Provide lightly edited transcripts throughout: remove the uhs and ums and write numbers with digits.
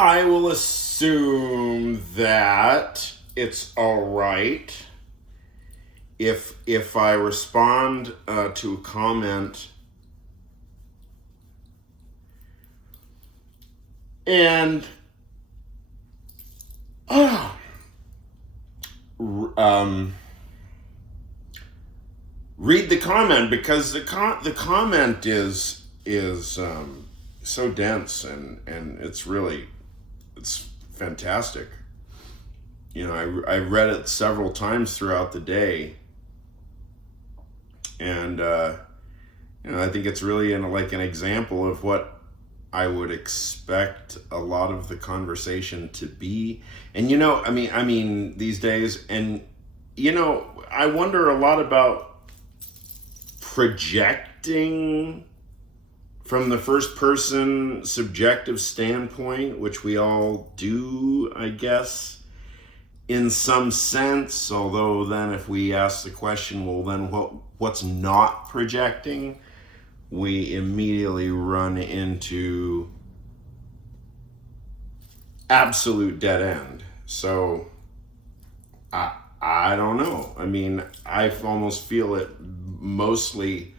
I will assume that it's all right if I respond to a comment and read the comment, because the comment is so dense and it's fantastic. You know, I read it several times throughout the day, and you know, I think it's really like an example of what I would expect a lot of the conversation to be. And you know, I mean these days, and you know, I wonder a lot about projecting from the first person subjective standpoint, which we all do, I guess, in some sense. Although then if we ask the question, well then what's not projecting, we immediately run into absolute dead end. So I don't know. I mean, I almost feel it mostly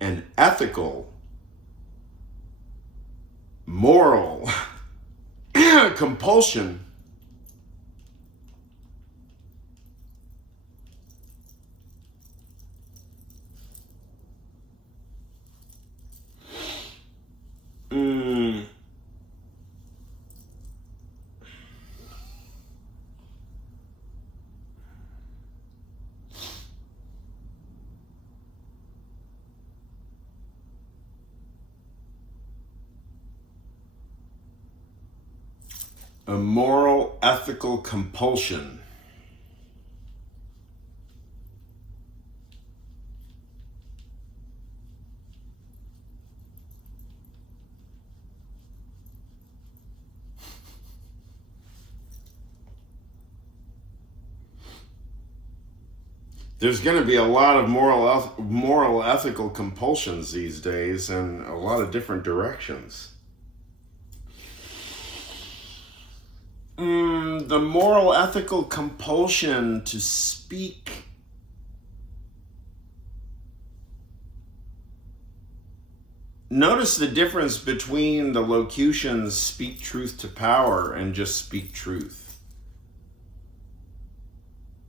an ethical, moral compulsion a moral, ethical compulsion. There's going to be a lot of moral, ethical compulsions these days in a lot of different directions. The moral, ethical compulsion to speak notice the difference between the locutions speak truth to power and just speak truth.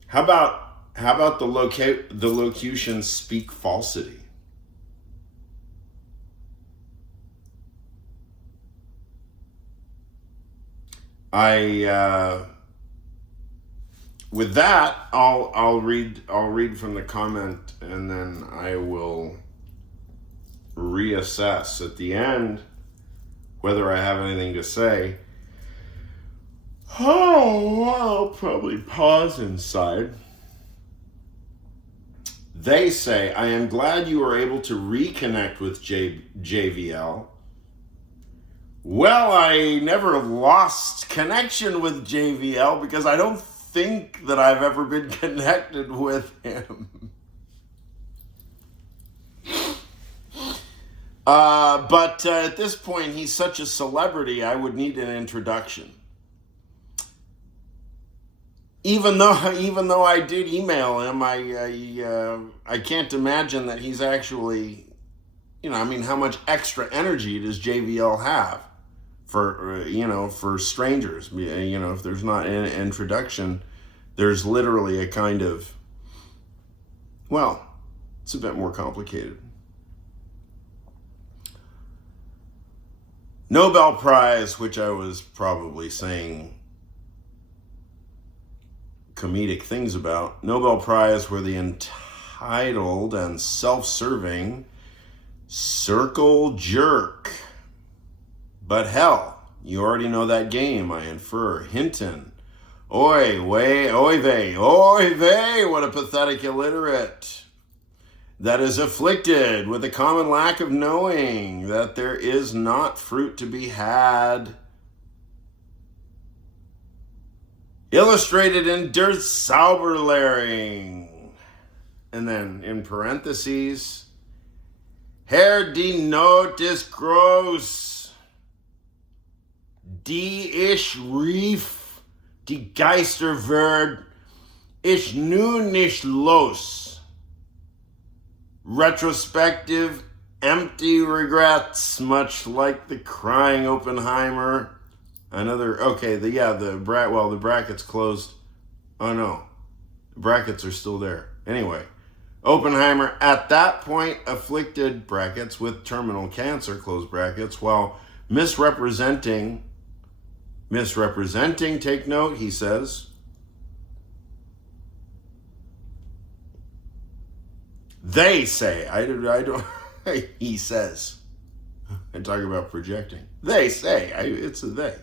How about the locution speak falsity? With that, I'll read from the comment, and then I will reassess at the end whether I have anything to say. Oh, I'll probably pause inside. They say, I am glad you were able to reconnect with JVL. Well, I never lost connection with JVL because I don't think that I've ever been connected with him. But at this point, he's such a celebrity, I would need an introduction. Even though I did email him, I can't imagine that he's actually, you know, I mean, how much extra energy does JVL have for strangers? You know, if there's not an introduction, there's literally a kind of, well, it's a bit more complicated. Nobel Prize, which I was probably saying comedic things about. Nobel Prize were the entitled and self-serving circle jerk. But hell, you already know that game, I infer. Hinton. Oy vey, what a pathetic illiterate that is afflicted with the common lack of knowing that there is not fruit to be had. Illustrated in Der Zauberlehrling. And then in parentheses, Herr, die Not ist groß. Die ich rief, die Geister werd ich nun nicht los. Retrospective, empty regrets, much like the crying Oppenheimer. The brackets closed. Oh no, the brackets are still there. Anyway, Oppenheimer at that point afflicted, brackets, with terminal cancer, close brackets, while misrepresenting, take note, he says, they say, I don't, he says, I talk about projecting. They say, it's a they.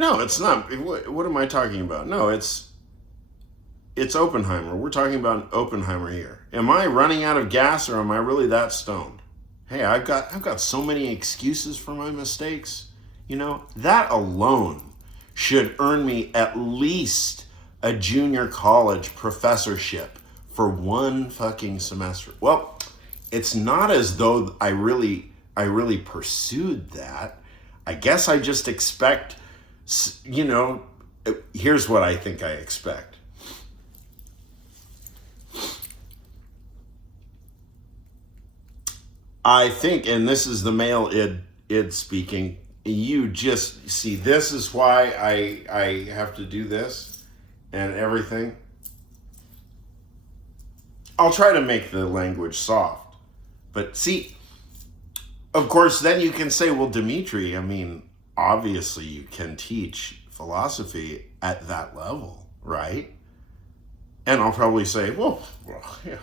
No, it's not. What am I talking about? No, it's Oppenheimer. We're talking about Oppenheimer here. Am I running out of gas, or am I really that stoned? Hey, I've got so many excuses for my mistakes. That alone should earn me at least a junior college professorship for one fucking semester. Well, it's not as though I really pursued that. I guess I just expect, here's what I think I expect. I think, and this is the male id speaking, you just see, this is why I have to do this and everything. I'll try to make the language soft. But see, of course, then you can say, well, Dimitri, obviously you can teach philosophy at that level, right? And I'll probably say, well, yeah,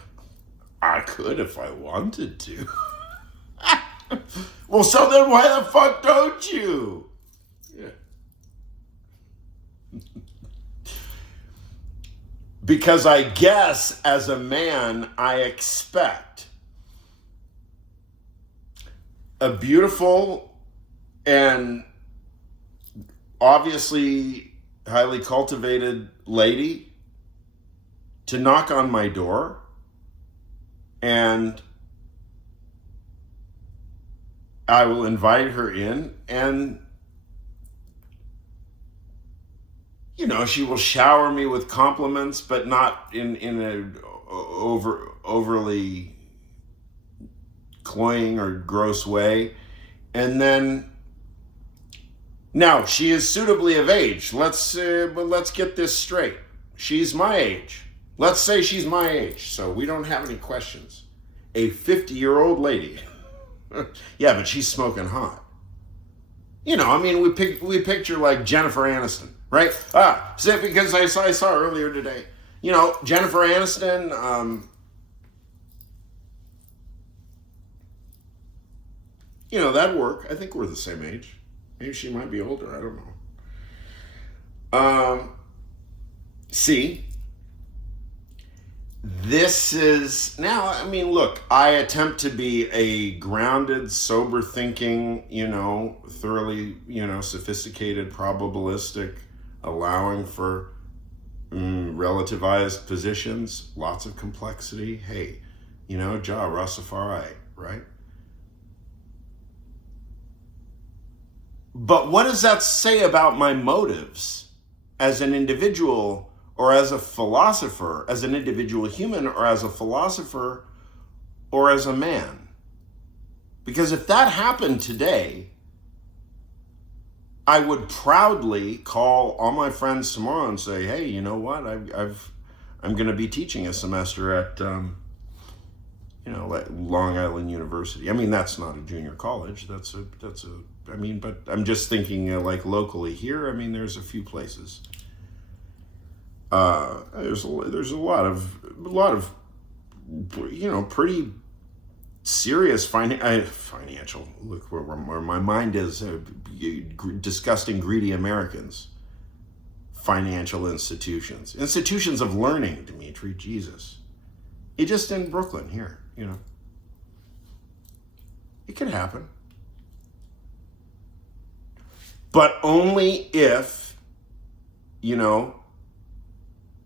I could if I wanted to. Well, so then why the fuck don't you? Yeah. Because I guess as a man, I expect a beautiful and obviously highly cultivated lady to knock on my door and I will invite her in, and she will shower me with compliments, but not in a overly cloying or gross way. And then, now she is suitably of age. Let's get this straight. She's my age. Let's say she's my age, so we don't have any questions. A 50-year-old lady. Yeah, but she's smoking hot. We picture like Jennifer Aniston, right? Because I saw earlier today, Jennifer Aniston, that'd work. I think we're the same age. Maybe she might be older. I don't know. See, this is now, look, I attempt to be a grounded, sober thinking, thoroughly, sophisticated, probabilistic, allowing for relativized positions, lots of complexity. Hey, Jah Rastafari, right? But what does that say about my motives as an individual, or as a philosopher, as an individual human, or as a philosopher, or as a man? Because if that happened today, I would proudly call all my friends tomorrow and say, hey, you know what? I'm going to be teaching a semester at, like Long Island University. That's not a junior college. But I'm just thinking like locally here. There's a few places. There's a lot of pretty serious financial, look where my mind is, disgusting, greedy Americans. Financial institutions of learning, Dimitri, Jesus. It just in Brooklyn here, it can happen. But only if,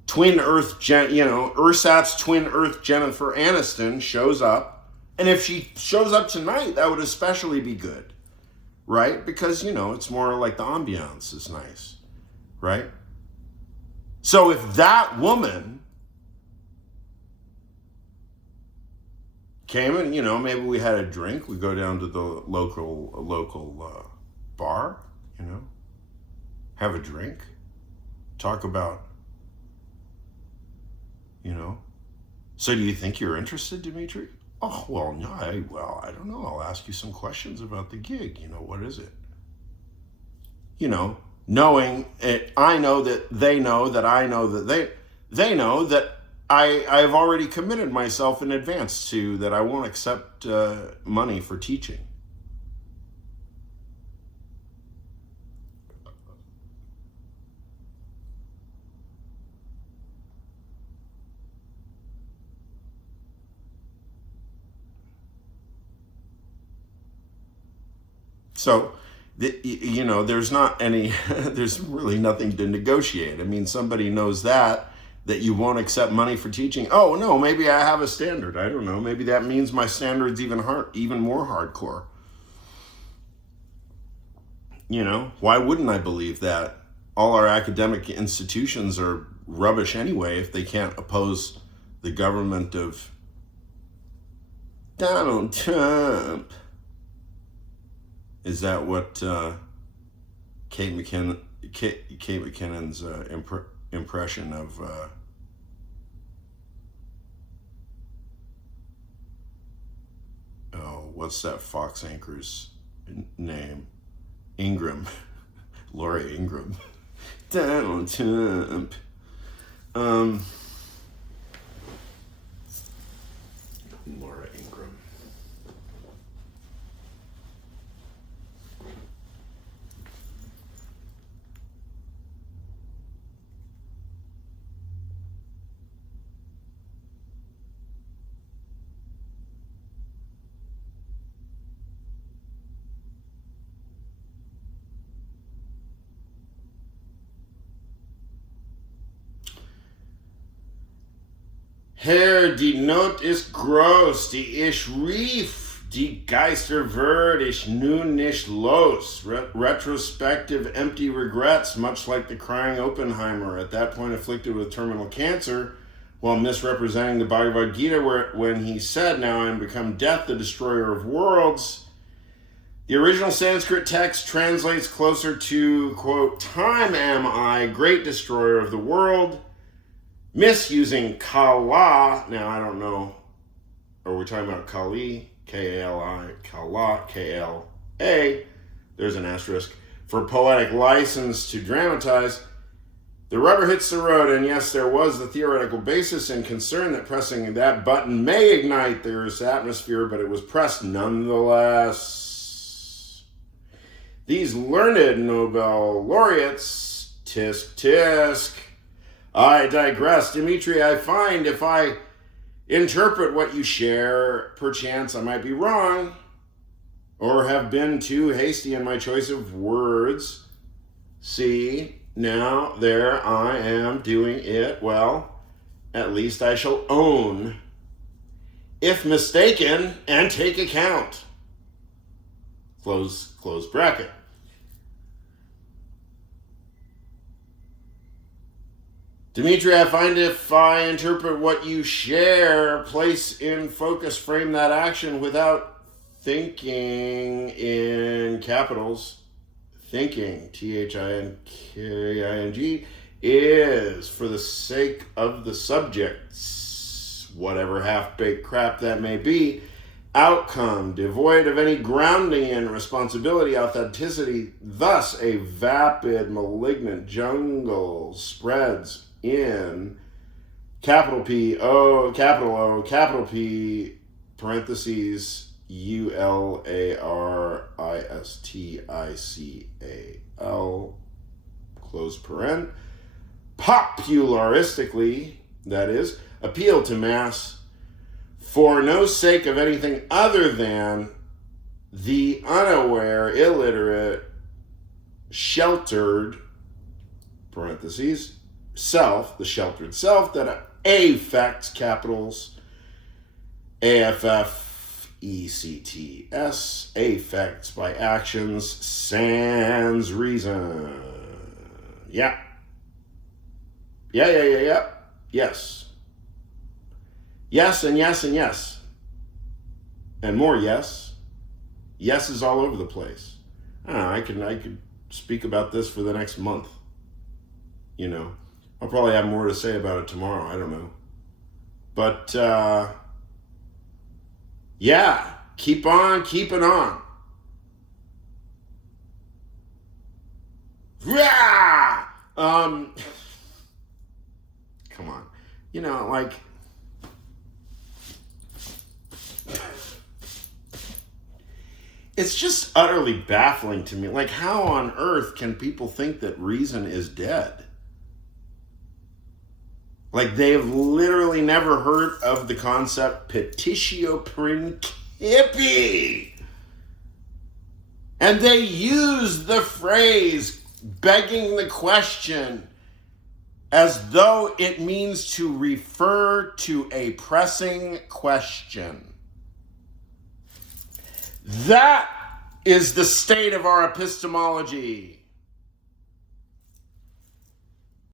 twin Earth, Ursat's twin Earth Jennifer Aniston shows up. And if she shows up tonight, that would especially be good, right? Because, it's more like the ambiance is nice, right? So if that woman came and, maybe we had a drink, we go down to the local bar, have a drink, talk about, so do you think you're interested, Dimitri? Oh, well, no, I don't know. I'll ask you some questions about the gig. What is it? Knowing it, I know that they know that I know that they know that I've already committed myself in advance to that I won't accept money for teaching. So, there's not any, there's really nothing to negotiate. I mean, somebody knows that you won't accept money for teaching. Oh, no, maybe I have a standard. I don't know. Maybe that means my standard's even more hardcore. Why wouldn't I believe that? All our academic institutions are rubbish anyway if they can't oppose the government of Donald Trump. Is that what Kate McKinnon's impression of what's that Fox anchor's name? Ingram. Laura Ingram. Donald Trump. Laura Ingram. Herr, die Not ist groß, die ich rief, die Geister wird ich nun nicht los. Retrospective empty regrets, much like the crying Oppenheimer, at that point afflicted with terminal cancer, while misrepresenting the Bhagavad Gita when he said, now I am become death, the destroyer of worlds. The original Sanskrit text translates closer to, quote, time am I, great destroyer of the world. Misusing Kala, now I don't know, are we talking about Kali, K-A-L-I, Kala, K-L-A, there's an asterisk, for poetic license to dramatize. The rubber hits the road, and yes, there was the theoretical basis and concern that pressing that button may ignite the Earth's atmosphere, but it was pressed nonetheless. These learned Nobel laureates, tisk tisk. I digress. Dimitri, I find if I interpret what you share, perchance I might be wrong or have been too hasty in my choice of words. See, now there I am doing it. Well, at least I shall own, if mistaken, and take account. Close bracket. Dimitri, I find if I interpret what you share, place in focus, frame that action without thinking in capitals, thinking, T-H-I-N-K-I-N-G, is for the sake of the subjects, whatever half-baked crap that may be, outcome, devoid of any grounding in responsibility, authenticity, thus a vapid, malignant jungle spreads in capital P, O, capital P, parentheses, ULARISTICAL, close paren, popularistically, that is, appeal to mass, for no sake of anything other than the unaware, illiterate, sheltered, parentheses, self, the sheltered self, that affects, capitals, AFFECTS, affects by actions, sans reason. Yeah. Yeah. Yes. Yes and yes and yes. And more yes. Yes is all over the place. I could speak about this for the next month. I'll probably have more to say about it tomorrow. I don't know. But, yeah, keep on keeping on. Yeah! Come on. It's just utterly baffling to me. How on earth can people think that reason is dead? They've literally never heard of the concept petitio principii. And they use the phrase begging the question as though it means to refer to a pressing question. That is the state of our epistemology.